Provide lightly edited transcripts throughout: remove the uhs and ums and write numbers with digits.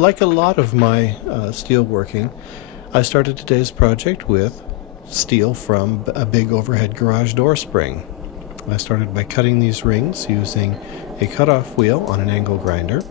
like a lot of my steel working, I started today's project with steel from a big overhead garage door spring. I started by cutting these rings using a cutoff wheel on an angle grinder,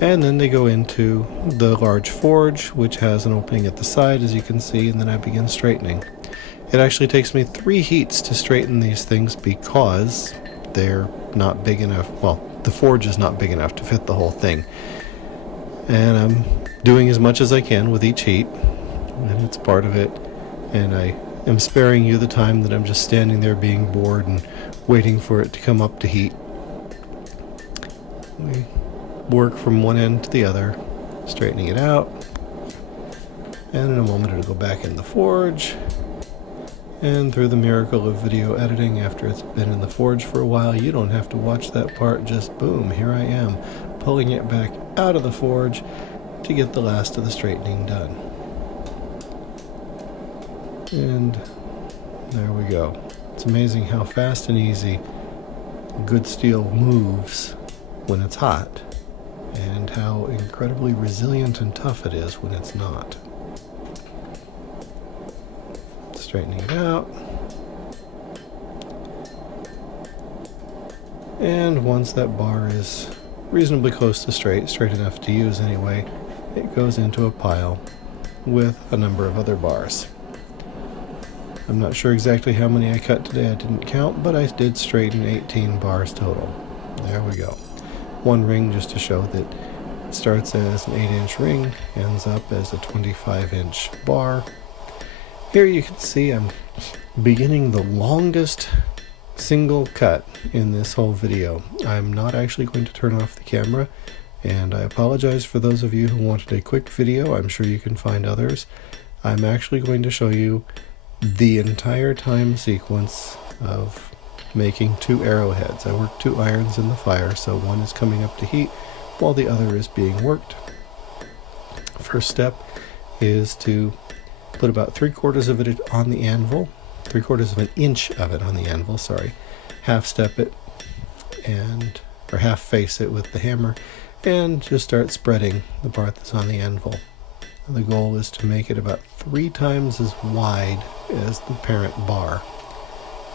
and then they go into the large forge, which has an opening at the side, as you can see, and then I begin straightening. It actually takes me 3 heats to straighten these things because they're not big enough. Well, the forge is not big enough to fit the whole thing. And I'm doing as much as I can with each heat, and it's part of it. And I am sparing you the time that I'm just standing there being bored and waiting for it to come up to heat. We work from one end to the other, straightening it out. And in a moment it'll go back in the forge. And through the miracle of video editing, after it's been in the forge for a while, you don't have to watch that part, just boom, here I am, pulling it back out of the forge to get the last of the straightening done. And there we go. It's amazing how fast and easy good steel moves when it's hot, and how incredibly resilient and tough it is when it's not. Straightening it out. And once that bar is reasonably close to straight enough to use anyway, it goes into a pile with a number of other bars. I'm not sure exactly how many I cut today, I didn't count, but I did straighten 18 bars total. There we go. One ring just to show that it starts as an 8-inch ring, ends up as a 25-inch bar. Here you can see I'm beginning the longest single cut in this whole video. I'm not actually going to turn off the camera, and I apologize for those of you who wanted a quick video. I'm sure you can find others. I'm actually going to show you the entire time sequence of making 2 arrowheads. I worked 2 irons in the fire, so one is coming up to heat while the other is being worked. First step is to put about 3/4 of it on the anvil, 3/4 of an inch of it on the anvil, sorry. Half step it, or half face it with the hammer, and just start spreading the part that's on the anvil. And the goal is to make it about 3 times as wide as the parent bar,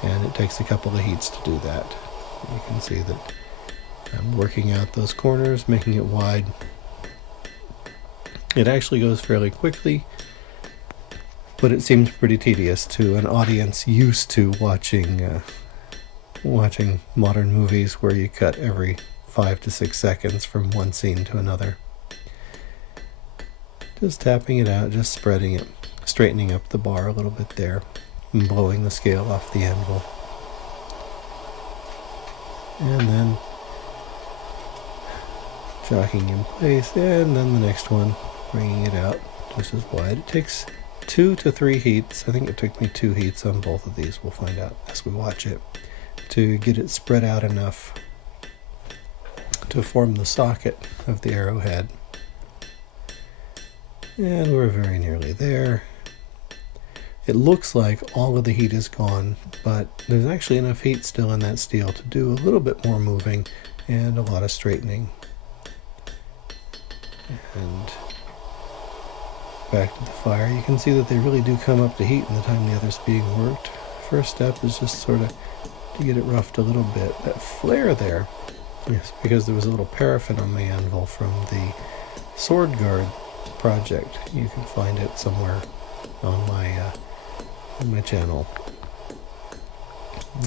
and it takes a couple of heats to do that. You can see that I'm working out those corners, making it wide. It actually goes fairly quickly, but it seems pretty tedious to an audience used to watching modern movies where you cut every 5 to 6 seconds from one scene to another. Just tapping it out, just spreading it, straightening up the bar a little bit there, and blowing the scale off the anvil. And then jocking in place, and then the next one, bringing it out just as wide. It takes 2 to 3 heats. I think it took me 2 heats on both of these. We'll find out as we watch it, to get it spread out enough to form the socket of the arrowhead. And we're very nearly there. It looks like all of the heat is gone, but there's actually enough heat still in that steel to do a little bit more moving and a lot of straightening. And back to the fire. You can see that they really do come up to heat in the time the other's being worked. First step is just sort of to get it roughed a little bit. That flare there is because there was a little paraffin on my anvil from the sword guard project. You can find it somewhere on my channel.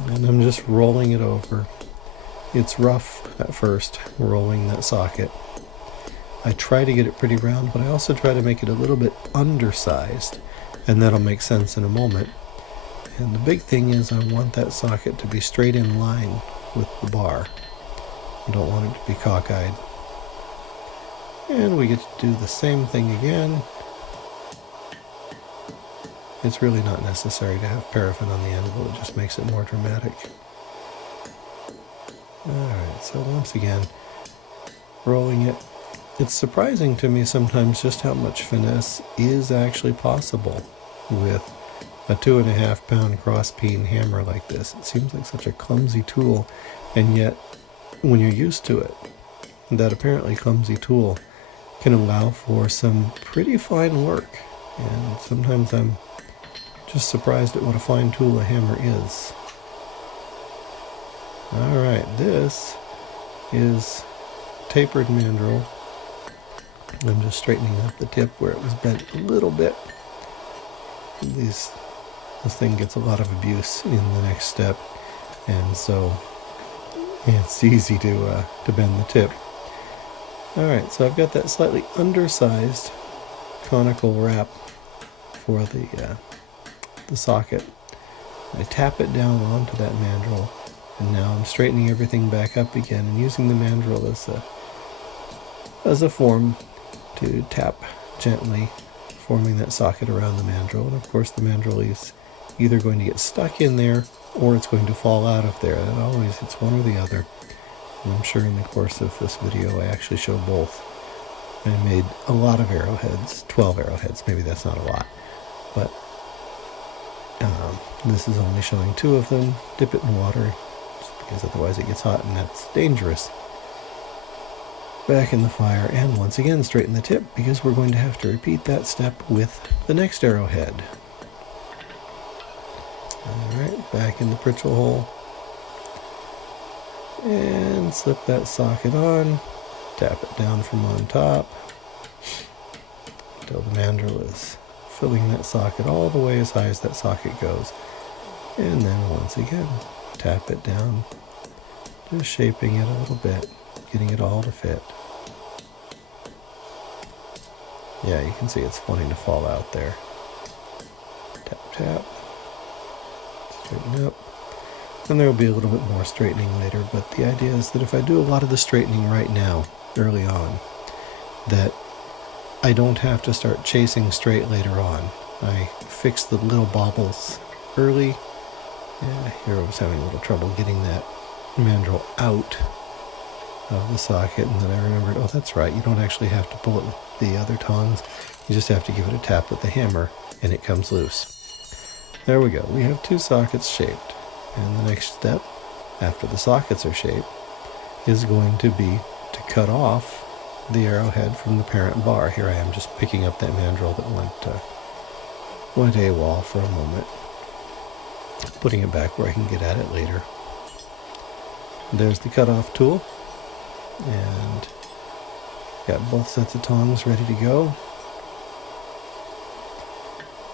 And I'm just rolling it over. It's rough at first, rolling that socket. I try to get it pretty round, but I also try to make it a little bit undersized, and that'll make sense in a moment. And the big thing is I want that socket to be straight in line with the bar. I don't want it to be cockeyed. And we get to do the same thing again. It's really not necessary to have paraffin on the anvil, it just makes it more dramatic. Alright, so once again, rolling it. It's surprising to me sometimes just how much finesse is actually possible with a 2.5 pound cross-peen hammer like this. It seems like such a clumsy tool, and yet when you're used to it, that apparently clumsy tool can allow for some pretty fine work. And sometimes I'm just surprised at what a fine tool a hammer is. Alright, this is tapered mandrel. I'm just straightening up the tip where it was bent a little bit. This thing gets a lot of abuse in the next step, and so it's easy to bend the tip. Alright, so I've got that slightly undersized conical wrap for the socket. I tap it down onto that mandrel, and now I'm straightening everything back up again and using the mandrel as a form to tap gently, forming that socket around the mandrel. And of course the mandrel is either going to get stuck in there or it's going to fall out of there. And always it's one or the other. And I'm sure in the course of this video I actually show both. I made a lot of arrowheads, 12 arrowheads, maybe that's not a lot, but this is only showing 2 of them. Dip it in water, just because otherwise it gets hot and that's dangerous. Back in the fire, and once again straighten the tip, because we're going to have to repeat that step with the next arrowhead. Alright, back in the pritchel hole, and slip that socket on, tap it down from on top until the mandrel is filling that socket all the way as high as that socket goes. And then once again, tap it down, just shaping it a little bit, getting it all to fit. Yeah, you can see it's wanting to fall out there. Tap, tap, straighten up. And there will be a little bit more straightening later, but the idea is that if I do a lot of the straightening right now, early on, that I don't have to start chasing straight later on. I fix the little bobbles early. Yeah, here I was having a little trouble getting that mandrel out of the socket, and then I remembered, oh that's right, you don't actually have to pull it with the other tongs, you just have to give it a tap with the hammer and it comes loose. There we go, we have 2 sockets shaped, and the next step after the sockets are shaped is going to be to cut off the arrowhead from the parent bar. Here I am just picking up that mandrel that went AWOL for a moment, putting it back where I can get at it later. There's the cutoff tool, and got both sets of tongs ready to go.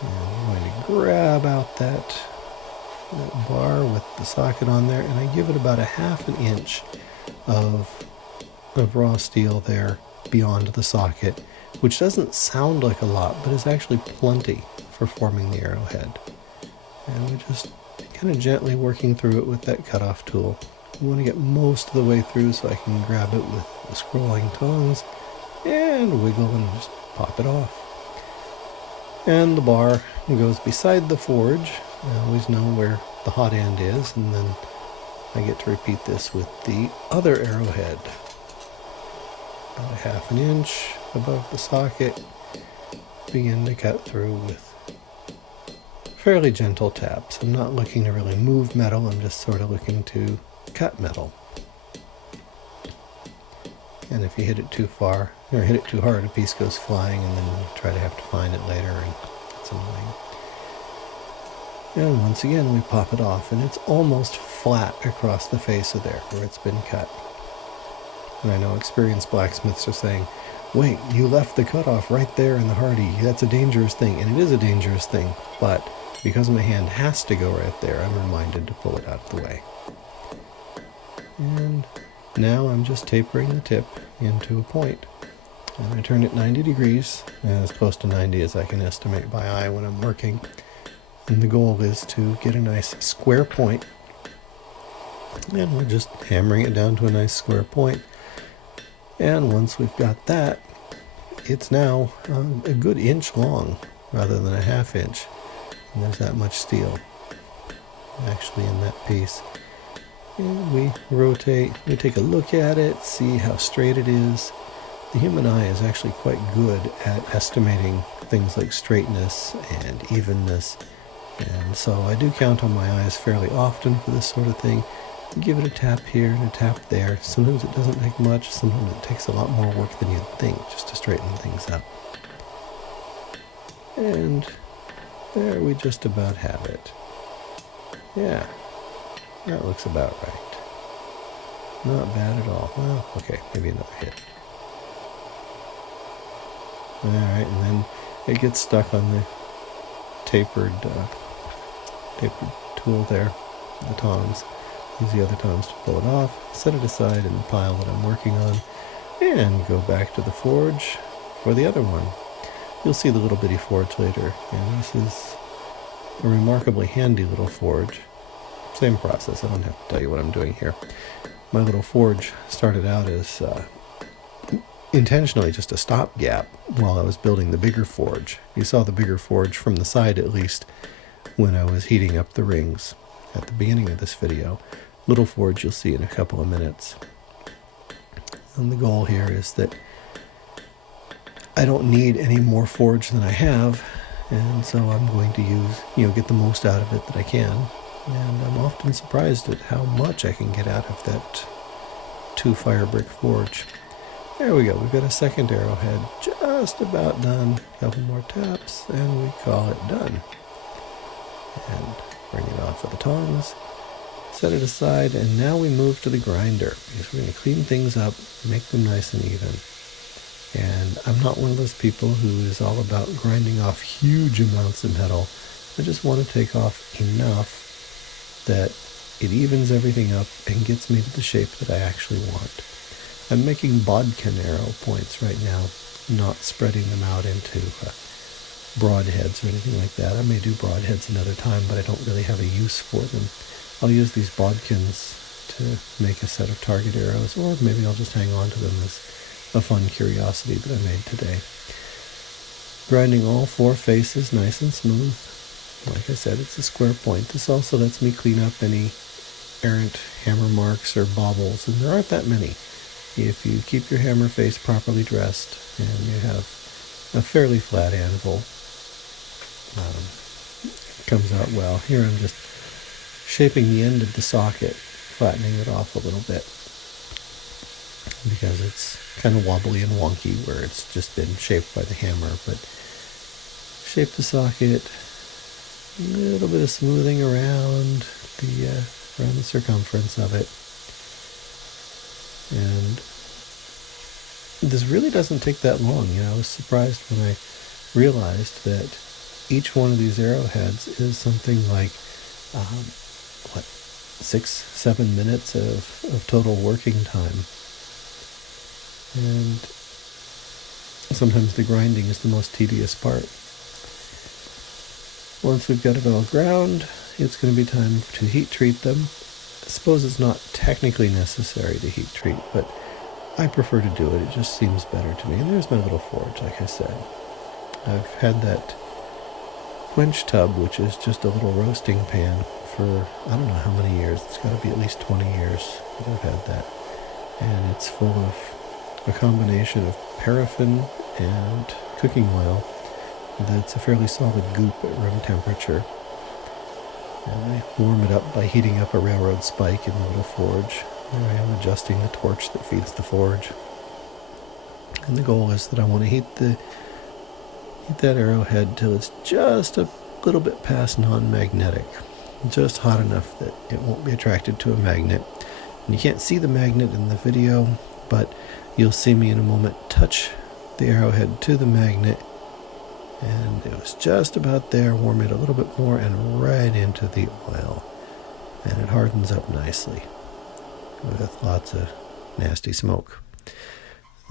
And I'm going to grab out that bar with the socket on there, and I give it about a 1/2 inch of raw steel there beyond the socket, which doesn't sound like a lot, but is actually plenty for forming the arrowhead. And we're just kind of gently working through it with that cutoff tool. We want to get most of the way through so I can grab it with the scrolling tongs and wiggle and just pop it off. And the bar goes beside the forge. I always know where the hot end is, and then I get to repeat this with the other arrowhead. About a 1/2 inch above the socket, begin to cut through with fairly gentle taps. I'm not looking to really move metal, I'm just sort of looking to cut metal. And if you hit it too far, or hit it too hard, a piece goes flying, and then you try to have to find it later, and it's annoying. And once again we pop it off, and it's almost flat across the face of there where it's been cut. And I know experienced blacksmiths are saying, wait, you left the cutoff right there in the hardy, that's a dangerous thing. And it is a dangerous thing, but because my hand has to go right there, I'm reminded to pull it out of the way. And now I'm just tapering the tip into a point. And I turn it 90 degrees, as close to 90 as I can estimate by eye when I'm working. And the goal is to get a nice square point. And we're just hammering it down to a nice square point. And once we've got that, it's now a good inch long rather than a 1/2 inch. And there's that much steel actually in that piece. And we rotate, we take a look at it, see how straight it is. The human eye is actually quite good at estimating things like straightness and evenness. And so I do count on my eyes fairly often for this sort of thing. You give it a tap here and a tap there. Sometimes it doesn't take much, sometimes it takes a lot more work than you'd think just to straighten things up. And there we just about have it. Yeah, that looks about right. Not bad at all. Well, okay, maybe another hit. Alright, and then it gets stuck on the tapered tool there, the tongs. Use the other tongs to pull it off, set it aside in the pile that I'm working on, and go back to the forge for the other one. You'll see the little bitty forge later, and this is a remarkably handy little forge. Same process, I don't have to tell you what I'm doing here. My little forge started out as intentionally just a stopgap while I was building the bigger forge. You saw the bigger forge from the side at least when I was heating up the rings at the beginning of this video. Little forge you'll see in a couple of minutes. And the goal here is that I don't need any more forge than I have, and so I'm going to use, get the most out of it that I can. And I'm often surprised at how much I can get out of that 2 fire brick forge. There we go, we've got a second arrowhead just about done. A couple more taps and we call it done. And bring it off with the tongs, set it aside, and now we move to the grinder because we're going to clean things up, make them nice and even. And I'm not one of those people who is all about grinding off huge amounts of metal. I just want to take off enough that it evens everything up and gets me to the shape that I actually want. I'm making bodkin arrow points right now, not spreading them out into broadheads or anything like that. I may do broadheads another time, but I don't really have a use for them. I'll use these bodkins to make a set of target arrows, or maybe I'll just hang on to them as a fun curiosity that I made today. Grinding all 4 faces nice and smooth. Like I said, it's a square point. This also lets me clean up any errant hammer marks or bobbles, and there aren't that many. If you keep your hammer face properly dressed and you have a fairly flat anvil, it comes out well. Here I'm just shaping the end of the socket, flattening it off a little bit because it's kind of wobbly and wonky where it's just been shaped by the hammer. But shape the socket, a little bit of smoothing around the circumference of it. And this really doesn't take that long. I was surprised when I realized that each one of these arrowheads is something like 6-7 minutes of total working time. And sometimes the grinding is the most tedious part. Once we've got it all ground, it's going to be time to heat treat them. I suppose it's not technically necessary to heat treat, but I prefer to do it. It just seems better to me. And there's my little forge, like I said. I've had that quench tub, which is just a little roasting pan, for I don't know how many years. It's got to be at least 20 years that I've had that. And it's full of a combination of paraffin and cooking oil that's a fairly solid goop at room temperature. And I warm it up by heating up a railroad spike in the little forge. There I am adjusting the torch that feeds the forge. And the goal is that I want to heat that arrowhead till it's just a little bit past non-magnetic. Just hot enough that it won't be attracted to a magnet. And you can't see the magnet in the video, but you'll see me in a moment touch the arrowhead to the magnet. And it was just about there, warm it a little bit more and right into the oil. And it hardens up nicely with lots of nasty smoke.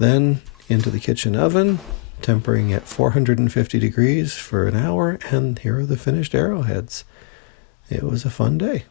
Then into the kitchen oven, tempering at 450 degrees for an hour, and here are the finished arrowheads. It was a fun day.